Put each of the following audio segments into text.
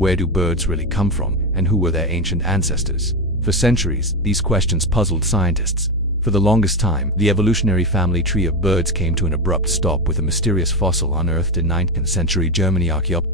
Where do birds really come from, and who were their ancient ancestors? For centuries, these questions puzzled scientists. For the longest time, the evolutionary family tree of birds came to an abrupt stop with a mysterious fossil unearthed in 19th century Germany.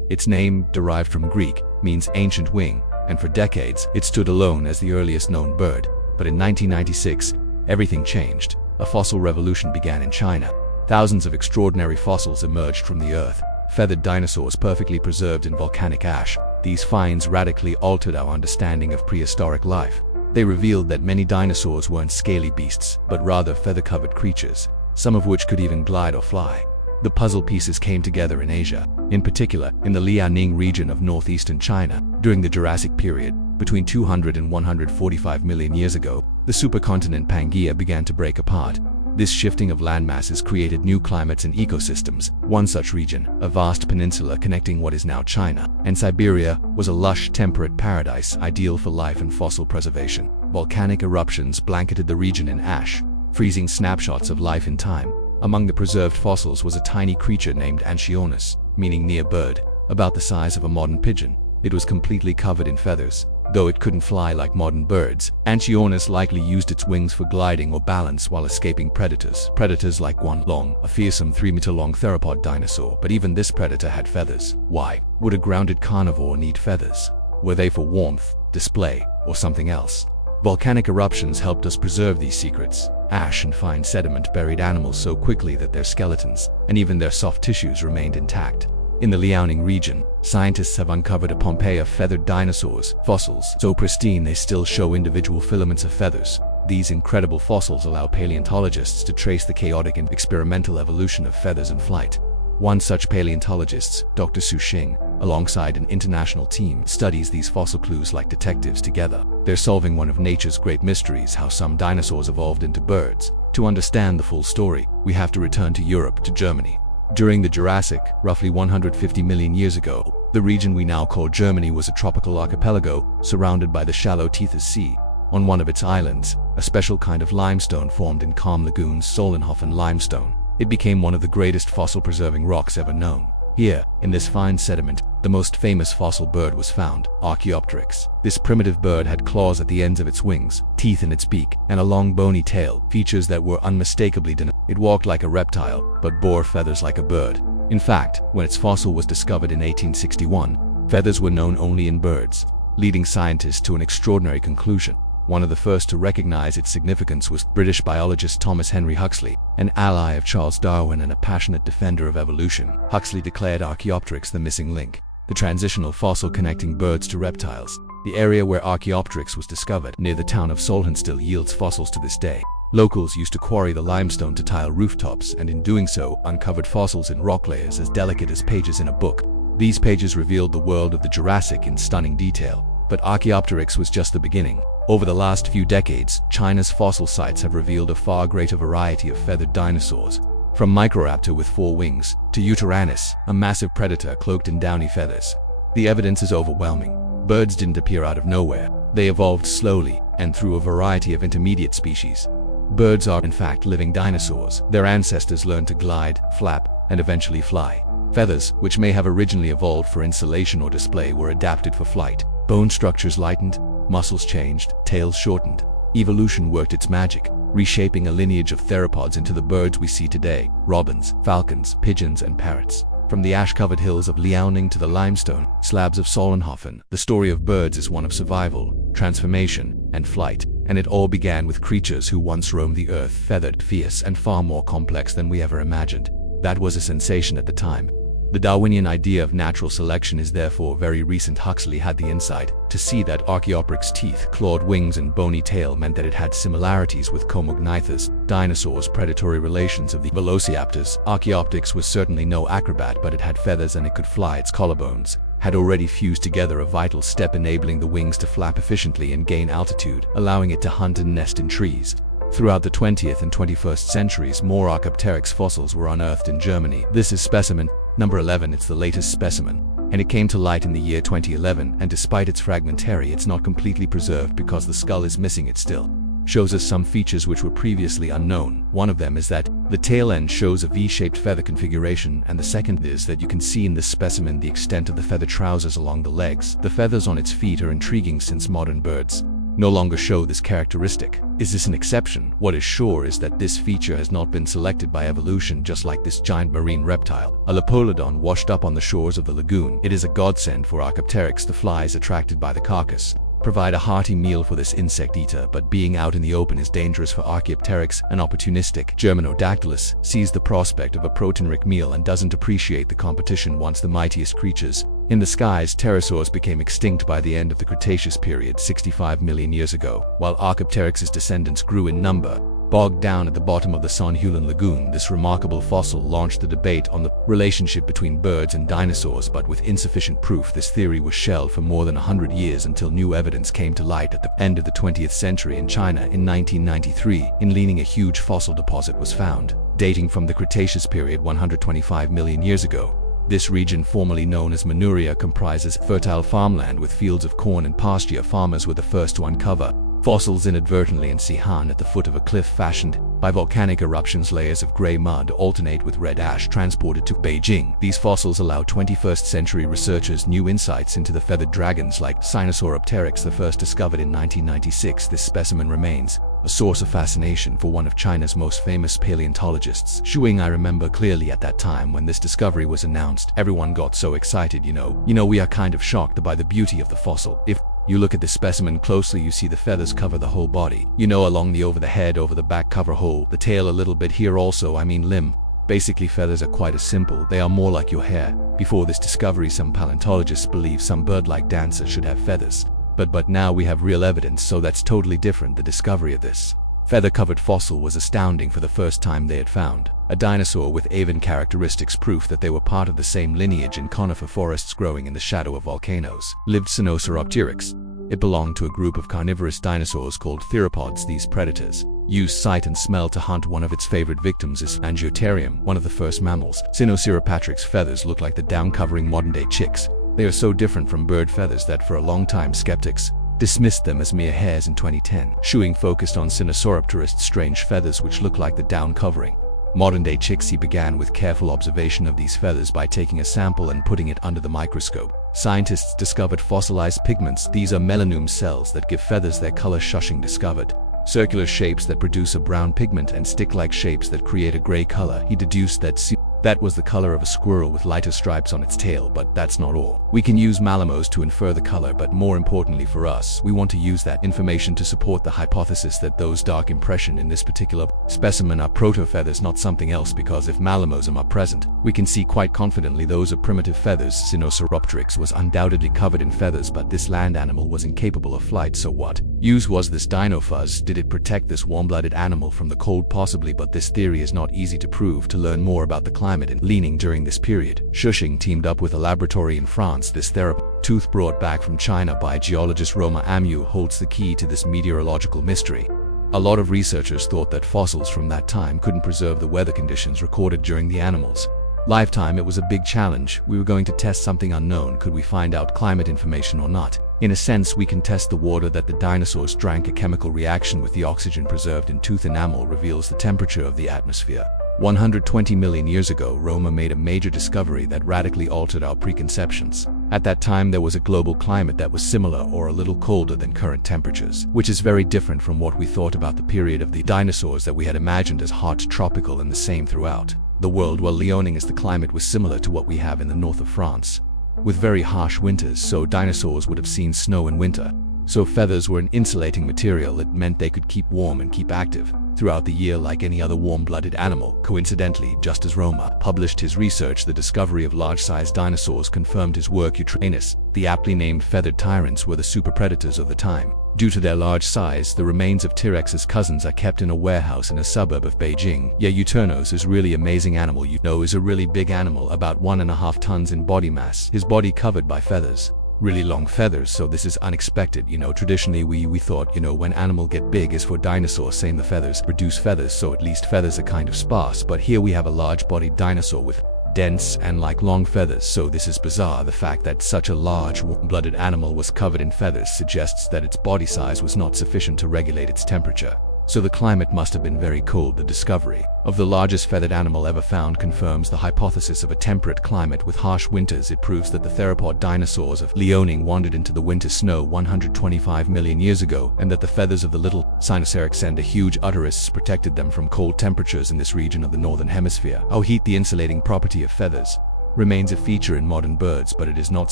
Its name, derived from Greek, means ancient wing, and for decades, it stood alone as the earliest known bird. But in 1996, everything changed. A fossil revolution began in China. Thousands of extraordinary fossils emerged from the earth, feathered dinosaurs perfectly preserved in volcanic ash. These finds radically altered our understanding of prehistoric life. They revealed that many dinosaurs weren't scaly beasts, but rather feather-covered creatures, some of which could even glide or fly. The puzzle pieces came together in Asia, in particular in the Liaoning region of northeastern China. During the Jurassic period, between 200 and 145 million years ago, the supercontinent Pangaea began to break apart. This shifting of landmasses created new climates and ecosystems. One such region, a vast peninsula connecting what is now China and Siberia, was a lush, temperate paradise ideal for life and fossil preservation. Volcanic eruptions blanketed the region in ash, freezing snapshots of life in time. Among the preserved fossils was a tiny creature named Ancient, meaning near bird, about the size of a modern pigeon. It was completely covered in feathers. Though it couldn't fly like modern birds, Ancient likely used its wings for gliding or balance while escaping predators. Predators like Guanlong, a fearsome 3-meter-long theropod dinosaur, but even this predator had feathers. Why would a grounded carnivore need feathers? Were they for warmth, display, or something else? Volcanic eruptions helped us preserve these secrets. Ash and fine sediment buried animals so quickly that their skeletons, and even their soft tissues, remained intact. In the Liaoning region, scientists have uncovered a Pompeii of feathered dinosaurs, fossils so pristine they still show individual filaments of feathers. These incredible fossils allow paleontologists to trace the chaotic and experimental evolution of feathers and flight. One such paleontologist, Dr. Su Xing, alongside an international team, studies these fossil clues like detectives together. They're solving one of nature's great mysteries: how some dinosaurs evolved into birds. To understand the full story, we have to return to Europe, to Germany. During the Jurassic, roughly 150 million years ago, the region we now call Germany was a tropical archipelago surrounded by the shallow Tethys Sea. On one of its islands, a special kind of limestone formed in calm lagoons, Solnhofen limestone. It became one of the greatest fossil-preserving rocks ever known. Here, in this fine sediment, the most famous fossil bird was found, Archaeopteryx. This primitive bird had claws at the ends of its wings, teeth in its beak, and a long bony tail, features that were unmistakably dinosaur. It walked like a reptile, but bore feathers like a bird. In fact, when its fossil was discovered in 1861, feathers were known only in birds, leading scientists to an extraordinary conclusion. One of the first to recognize its significance was British biologist Thomas Henry Huxley, an ally of Charles Darwin and a passionate defender of evolution. Huxley declared Archaeopteryx the missing link, the transitional fossil connecting birds to reptiles. The area where Archaeopteryx was discovered, near the town of Solnhofen, still yields fossils to this day. Locals used to quarry the limestone to tile rooftops, and in doing so, uncovered fossils in rock layers as delicate as pages in a book. These pages revealed the world of the Jurassic in stunning detail. But Archaeopteryx was just the beginning. Over the last few decades, China's fossil sites have revealed a far greater variety of feathered dinosaurs. From Microraptor with 4 wings, to Utaranus, a massive predator cloaked in downy feathers. The evidence is overwhelming. Birds didn't appear out of nowhere. They evolved slowly, and through a variety of intermediate species. Birds are, in fact, living dinosaurs. Their ancestors learned to glide, flap, and eventually fly. Feathers, which may have originally evolved for insulation or display, were adapted for flight. Bone structures lightened, muscles changed, tails shortened. Evolution worked its magic, reshaping a lineage of theropods into the birds we see today: robins, falcons, pigeons, and parrots. From the ash-covered hills of Liaoning to the limestone slabs of Solnhofen, the story of birds is one of survival, transformation, and flight. And it all began with creatures who once roamed the earth, feathered, fierce, and far more complex than we ever imagined. That was a sensation at the time. The Darwinian idea of natural selection is therefore very recent. Huxley had the insight to see that Archaeopteryx's teeth, clawed wings, and bony tail meant that it had similarities with Comognathus, dinosaurs' predatory relations of the velociraptors. Archaeopteryx was certainly no acrobat, but it had feathers and it could fly. Its collarbones had already fused together, a vital step enabling the wings to flap efficiently and gain altitude, allowing it to hunt and nest in trees. Throughout the 20th and 21st centuries, more Archaeopteryx fossils were unearthed in Germany. This is specimen number 11. It's the latest specimen, and it came to light in the year 2011, and despite its fragmentary, it's not completely preserved because the skull is missing. It still shows us some features which were previously unknown. One of them is that the tail end shows a V-shaped feather configuration, and the second is that you can see in this specimen the extent of the feather trousers along the legs. The feathers on its feet are intriguing since modern birds no longer show this characteristic. Is this an exception? What is sure is that this feature has not been selected by evolution, just like this giant marine reptile, a Lepolodon washed up on the shores of the lagoon. It is a godsend for Archaeopteryx. The flies attracted by the carcass provide a hearty meal for this insect eater, but being out in the open is dangerous for Archaeopteryx. An opportunistic Germinodactylus sees the prospect of a protein-rich meal and doesn't appreciate the competition. Once the mightiest creatures in the skies, pterosaurs, became extinct by the end of the Cretaceous period 65 million years ago, while Archaeopteryx's descendants grew in number. Bogged down at the bottom of the San Julian Lagoon, this remarkable fossil launched the debate on the relationship between birds and dinosaurs, but with insufficient proof, this theory was shelved for more than 100 years until new evidence came to light at the end of the 20th century in China. In 1993, in Lining, a huge fossil deposit was found, dating from the Cretaceous period 125 million years ago. This region, formerly known as Manuria, comprises fertile farmland with fields of corn and pasture. Farmers were the first to uncover fossils inadvertently in Sihan at the foot of a cliff fashioned by volcanic eruptions. Layers of gray mud alternate with red ash transported to Beijing. These fossils allow 21st century researchers new insights into the feathered dragons like Sinosauropteryx, the first discovered in 1996. This specimen remains a source of fascination for one of China's most famous paleontologists, Xu Ying. I remember clearly at that time when this discovery was announced, everyone got so excited, we are kind of shocked by the beauty of the fossil. If you look at this specimen closely, you see the feathers cover the whole body. Along the over the head, over the back, cover whole, the tail a little bit here also, limb. Basically, feathers are quite as simple. They are more like your hair. Before this discovery, some paleontologists believed some bird-like dancers should have feathers. But now we have real evidence, so that's totally different. The discovery of this feather-covered fossil was astounding. For the first time, they had found a dinosaur with avian characteristics, proof that they were part of the same lineage. In conifer forests growing in the shadow of volcanoes lived Sinosauropteryx. It belonged to a group of carnivorous dinosaurs called theropods. These predators used sight and smell to hunt. One of its favorite victims is Angiotherium, one of the first mammals. Sinosauropteryx's feathers look like the down covering modern-day chicks. They are so different from bird feathers that for a long time skeptics dismissed them as mere hairs. In 2010, Xu Ying focused on Sinosauropteryx's strange feathers which look like the down covering modern-day chicks. He began with careful observation of these feathers by taking a sample and putting it under the microscope. Scientists discovered fossilized pigments. These are melanome cells that give feathers their color. Shushing discovered circular shapes that produce a brown pigment and stick-like shapes that create a gray color. He deduced that was the color of a squirrel with lighter stripes on its tail, but that's not all. We can use malamos to infer the color, but more importantly for us, we want to use that information to support the hypothesis that those dark impressions in this particular specimen are proto-feathers, not something else, because if malamosum are present, we can see quite confidently those are primitive feathers. Sinosauropteryx was undoubtedly covered in feathers, but this land animal was incapable of flight, so what use was this dino fuzz? Did it protect this warm-blooded animal from the cold? Possibly, but this theory is not easy to prove. To learn more about the climate and Lining during this period, Xu Ying teamed up with a laboratory in France. This theropod tooth brought back from China by geologist Romain Amiot holds the key to this meteorological mystery. A lot of researchers thought that fossils from that time couldn't preserve the weather conditions recorded during the animal's lifetime. It was a big challenge. We were going to test something unknown. Could we find out climate information or not? In a sense, we can test the water that the dinosaurs drank. A chemical reaction with the oxygen preserved in tooth enamel reveals the temperature of the atmosphere. 120 million years ago, Roma made a major discovery that radically altered our preconceptions. At that time, there was a global climate that was similar or a little colder than current temperatures, which is very different from what we thought about the period of the dinosaurs that we had imagined as hot, tropical, and the same throughout the world. While Liaoning, as the climate was similar to what we have in the north of France, with very harsh winters, so dinosaurs would have seen snow in winter. So feathers were an insulating material. It meant they could keep warm and keep active throughout the year like any other warm-blooded animal. Coincidentally, just as Roma published his research, the discovery of large-sized dinosaurs confirmed his work. Eutranus, the aptly named feathered tyrants, were the super predators of the time. Due to their large size, the remains of T-Rex's cousins are kept in a warehouse in a suburb of Beijing. Yeah, Eutranus is really amazing animal. Is a really big animal, about 1.5 tons in body mass. His body covered by feathers. Really long feathers, so this is unexpected. Traditionally we thought, when animal get big is for dinosaurs, same the feathers reduce feathers, so at least feathers are kind of sparse. But here we have a large-bodied dinosaur with dense, and like long feathers, so this is bizarre. The fact that such a large, warm-blooded animal was covered in feathers suggests that its body size was not sufficient to regulate its temperature. So the climate must have been very cold. The discovery of the largest feathered animal ever found confirms the hypothesis of a temperate climate with harsh winters. It proves that the theropod dinosaurs of Liaoning wandered into the winter snow 125 million years ago, and that the feathers of the little Sinocerix and the huge Utterists protected them from cold temperatures in this region of the northern hemisphere. How heat, the insulating property of feathers, remains a feature in modern birds, but it is not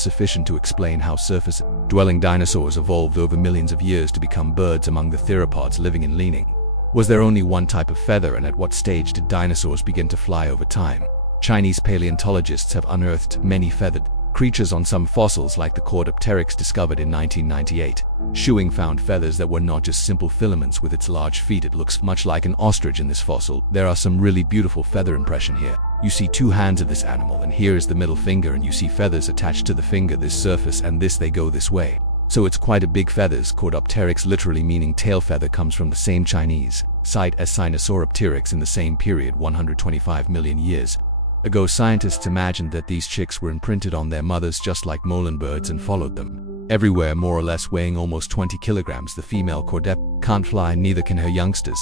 sufficient to explain how surface-dwelling dinosaurs evolved over millions of years to become birds among the theropods living in Liaoning. Was there only one type of feather, and at what stage did dinosaurs begin to fly over time? Chinese paleontologists have unearthed many feathered creatures on some fossils, like the Chordopteryx discovered in 1998. Shuang found feathers that were not just simple filaments with its large feet. It looks much like an ostrich in this fossil. There are some really beautiful feather impression here. You see two hands of this animal, and here is the middle finger, and you see feathers attached to the finger, this surface, and this they go this way. So it's quite a big feathers. Chordopteryx, literally meaning tail feather, comes from the same Chinese site as Sinosauropteryx in the same period, 125 million years ago. Scientists imagined that these chicks were imprinted on their mothers just like moorland birds and followed them everywhere, more or less weighing almost 20 kilograms. The female Chordop can't fly, neither can her youngsters.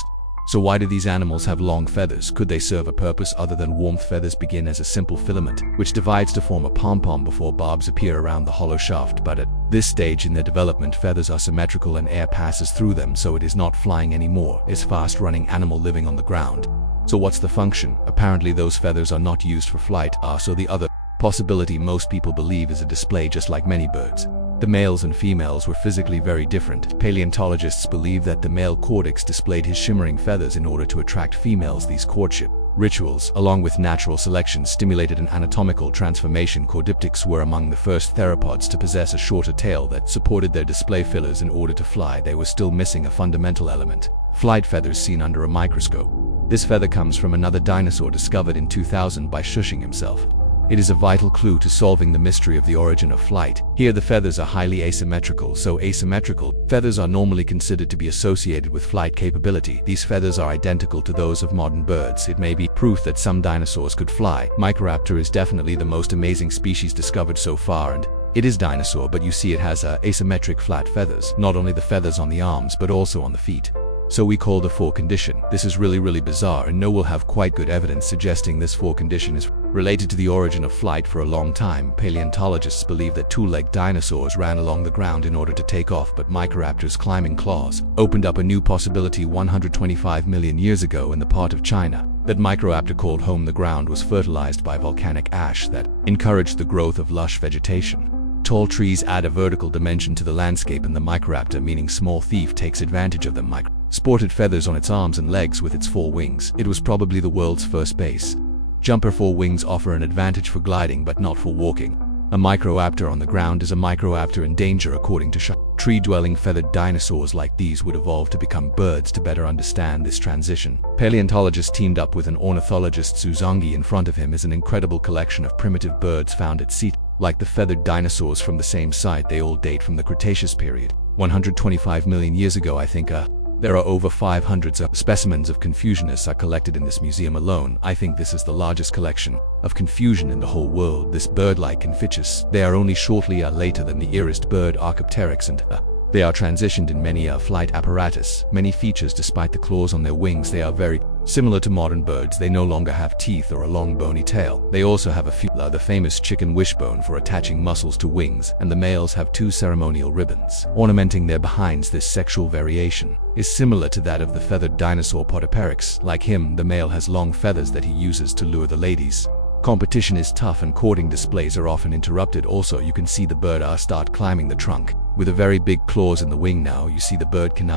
So why do these animals have long feathers? Could they serve a purpose other than warmth? Feathers begin as a simple filament, which divides to form a pom-pom before barbs appear around the hollow shaft. But at this stage in their development, feathers are symmetrical and air passes through them, so it is not flying anymore. It's a fast-running animal living on the ground. So what's the function? Apparently those feathers are not used for flight. So the other possibility most people believe is a display, just like many birds. The males and females were physically very different. Paleontologists believe that the male Chordix displayed his shimmering feathers in order to attract females. These courtship rituals, along with natural selection, stimulated an anatomical transformation. Chordipteryx were among the first theropods to possess a shorter tail that supported their display feathers in order to fly. They were still missing a fundamental element: flight feathers seen under a microscope. This feather comes from another dinosaur discovered in 2000 by Shuang himself. It is a vital clue to solving the mystery of the origin of flight. Here the feathers are highly asymmetrical. So asymmetrical feathers are normally considered to be associated with flight capability. These feathers are identical to those of modern birds. It may be proof that some dinosaurs could fly. Microraptor is definitely the most amazing species discovered so far, and it is dinosaur, but you see it has asymmetric flat feathers. Not only the feathers on the arms, but also on the feet. So we call the fore condition. This is really bizarre, and no will have quite good evidence suggesting this fore condition is related to the origin of flight. For a long time, paleontologists believed that two-legged dinosaurs ran along the ground in order to take off, but Microraptor's climbing claws opened up a new possibility 125 million years ago in the part of China that Microraptor called home. The ground was fertilized by volcanic ash that encouraged the growth of lush vegetation. Tall trees add a vertical dimension to the landscape, and the Microraptor, meaning small thief, takes advantage of them. Sported feathers on its arms and legs with its four wings. It was probably the world's first base jumper. Four wings offer an advantage for gliding, but not for walking. A Microraptor on the ground is a Microraptor in danger, according to Shuang. Tree-dwelling feathered dinosaurs like these would evolve to become birds. To better understand this transition, paleontologists teamed up with an ornithologist. Zhuzhongyi. In front of him is an incredible collection of primitive birds found at sea. Like the feathered dinosaurs from the same site, they all date from the Cretaceous period, 125 million years ago, I think. There are over 500 specimens of Confucianists are collected in this museum alone. I think this is the largest collection of Confucian in the whole world. This bird-like Confucius, they are only shortly later than the earest bird Archaeopteryx, and they are transitioned in many flight apparatus. Many features despite the claws on their wings. They are very similar to modern birds. They no longer have teeth or a long bony tail. They also have a fibula, the famous chicken wishbone for attaching muscles to wings, and the males have two ceremonial ribbons ornamenting their behinds. This sexual variation is similar to that of the feathered dinosaur Podopteryx. Like him, the male has long feathers that he uses to lure the ladies. Competition is tough, and courting displays are often interrupted. Also, you can see the bird start climbing the trunk with a very big claws in the wing. Now you see the bird can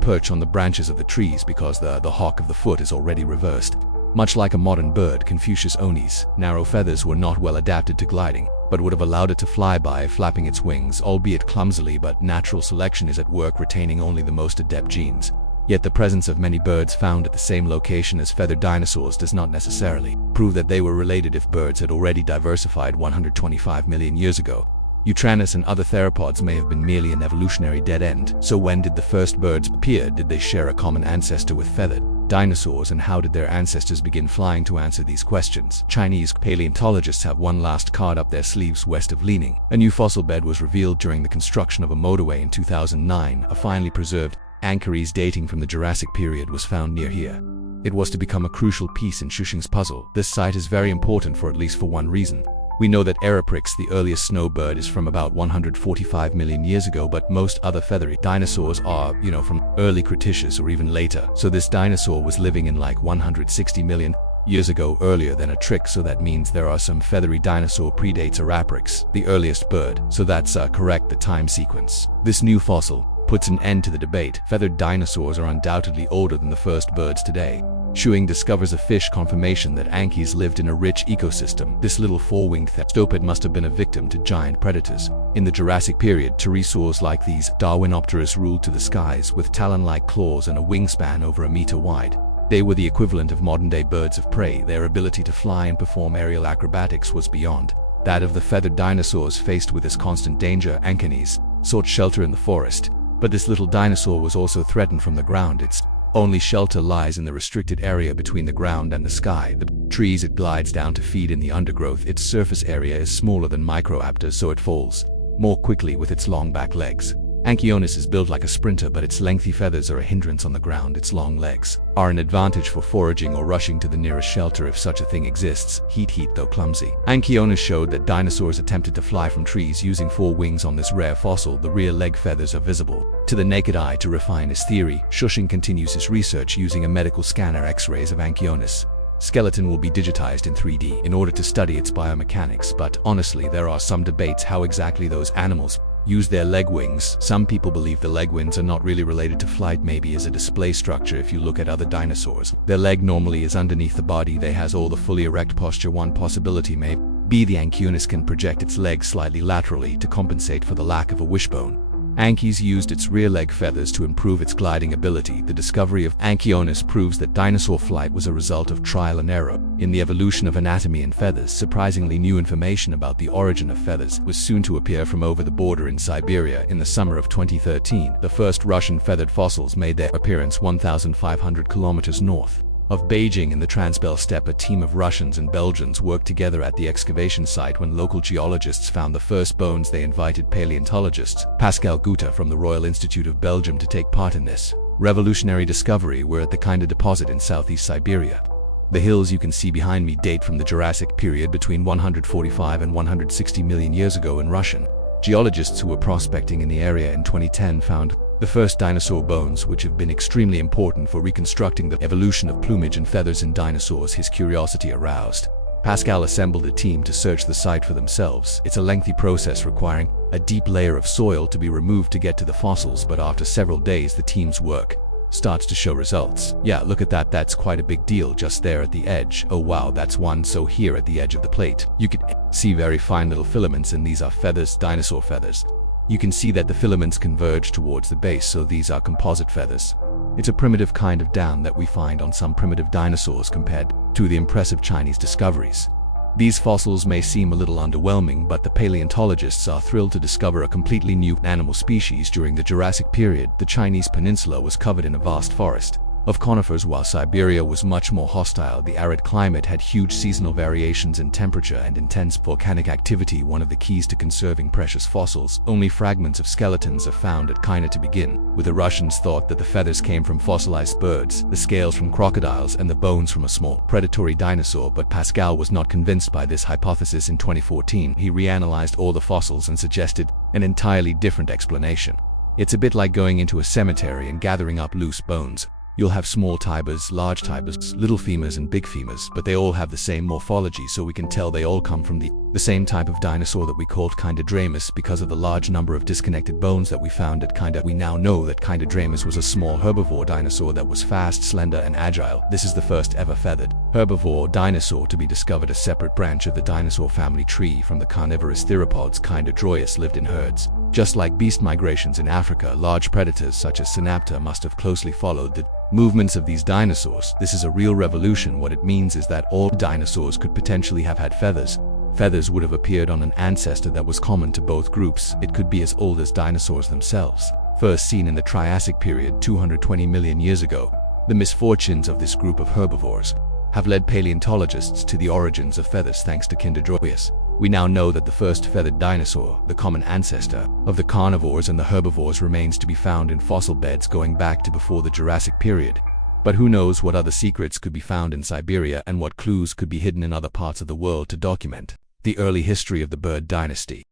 perch on the branches of the trees because the hock of the foot is already reversed. Much like a modern bird, Confucius Oni's narrow feathers were not well adapted to gliding, but would have allowed it to fly by flapping its wings, albeit clumsily. But natural selection is at work, retaining only the most adept genes. Yet the presence of many birds found at the same location as feathered dinosaurs does not necessarily prove that they were related if birds had already diversified 125 million years ago. Eutranus and other theropods may have been merely an evolutionary dead end. So when did the first birds appear? Did they share a common ancestor with feathered dinosaurs and how did their ancestors begin flying? To answer these questions, Chinese paleontologists have one last card up their sleeves west of Lining. A new fossil bed was revealed during the construction of a motorway in 2009. A finely preserved anchories dating from the Jurassic period was found near here. It was to become a crucial piece in Shuxing's puzzle. This site is very important for at least one reason. We know that Ereprix, the earliest snowbird, is from about 145 million years ago, but most other feathery dinosaurs are, from early Cretaceous or even later. So this dinosaur was living in like 160 million years ago, earlier than a trick, so that means there are some feathery dinosaur predates Ereprix, the earliest bird. So that's correct, the time sequence. This new fossil puts an end to the debate. Feathered dinosaurs are undoubtedly older than the first birds today. Shuxing discovers a fish, confirmation that ankies lived in a rich ecosystem. This little four-winged thepstopod must have been a victim to giant predators. In the Jurassic period, pterosaurs like these Darwinopterus ruled to the skies with talon-like claws and a wingspan over a meter wide. They were the equivalent of modern-day birds of prey. Their ability to fly and perform aerial acrobatics was beyond that of the feathered dinosaurs. Faced with this constant danger, ankies sought shelter in the forest. But this little dinosaur was also threatened from the ground. Its only shelter lies in the restricted area between the ground and the sky, the trees it glides down to feed in the undergrowth. Its surface area is smaller than Microraptors, so it falls more quickly with its long back legs. Anchionus is built like a sprinter, but its lengthy feathers are a hindrance on the ground. Its long legs are an advantage for foraging or rushing to the nearest shelter if such a thing exists. Heat though clumsy. Anchionus showed that dinosaurs attempted to fly from trees using four wings. On this rare fossil, the rear leg feathers are visible to the naked eye. To refine his theory, Shuxing continues his research using a medical scanner. X-rays of Anchionus' skeleton will be digitized in 3D in order to study its biomechanics, but honestly, there are some debates how exactly those animals use their leg wings. Some people believe the leg wings are not really related to flight, maybe as a display structure. If you look at other dinosaurs, their leg normally is underneath the body. They has all the fully erect posture. One possibility may be the Anchionus can project its legs slightly laterally to compensate for the lack of a wishbone. Ankies used its rear leg feathers to improve its gliding ability. The discovery of Anchionus proves that dinosaur flight was a result of trial and error in the evolution of anatomy and feathers. Surprisingly, new information about the origin of feathers was soon to appear from over the border in Siberia. In the summer of 2013, the first Russian feathered fossils made their appearance 1,500 kilometers north of Beijing in the Transbaikal steppe. A team of Russians and Belgians worked together at the excavation site. When local geologists found the first bones, they invited paleontologist Pascal Guta from the Royal Institute of Belgium to take part in this revolutionary discovery. We're at the Kinda deposit in southeast Siberia. The hills you can see behind me date from the Jurassic period between 145 and 160 million years ago. In Russian geologists who were prospecting in the area in 2010 found the first dinosaur bones, which have been extremely important for reconstructing the evolution of plumage and feathers in dinosaurs. His curiosity aroused Pascal assembled a team to search the site for themselves. It's a lengthy process requiring a deep layer of soil to be removed to get to the fossils, but after several days the team's work starts to show results. Yeah, look at that, that's quite a big deal just there at the edge. Oh wow, that's one. So here at the edge of the plate, you could see very fine little filaments, and these are feathers, dinosaur feathers. You can see that the filaments converge towards the base, so these are composite feathers. It's a primitive kind of down that we find on some primitive dinosaurs compared to the impressive Chinese discoveries. These fossils may seem a little underwhelming, but the paleontologists are thrilled to discover a completely new animal species. During the Jurassic period, the Chinese peninsula was covered in a vast forest of conifers, while Siberia was much more hostile. The arid climate had huge seasonal variations in temperature and intense volcanic activity. One of the keys to conserving precious fossils. Only fragments of skeletons are found at Kinda to begin with. The Russians thought that the feathers came from fossilized birds, the scales from crocodiles, and the bones from a small predatory dinosaur, but Pascal was not convinced by this hypothesis. In 2014, he reanalyzed all the fossils and suggested an entirely different explanation. It's a bit like going into a cemetery and gathering up loose bones. You'll have small tibers, large tibers, little femurs and big femurs, but they all have the same morphology, so we can tell they all come from the same type of dinosaur that we called Kindadramus. Because of the large number of disconnected bones that we found at Kinda, we now know that Kindadramus was a small herbivore dinosaur that was fast, slender, and agile. This is the first ever feathered herbivore dinosaur to be discovered, a separate branch of the dinosaur family tree from the carnivorous theropods. Kindadramus lived in herds. Just like beast migrations in Africa, large predators such as Synapta must have closely followed the movements of these dinosaurs. This is a real revolution. What it means is that all dinosaurs could potentially have had feathers. Feathers would have appeared on an ancestor that was common to both groups. It could be as old as dinosaurs themselves. First seen in the Triassic period 220 million years ago. The misfortunes of this group of herbivores have led paleontologists to the origins of feathers thanks to Dinosaurs. We now know that the first feathered dinosaur, the common ancestor of the carnivores and the herbivores, remains to be found in fossil beds going back to before the Jurassic period. But who knows what other secrets could be found in Siberia and what clues could be hidden in other parts of the world to document the early history of the bird dynasty.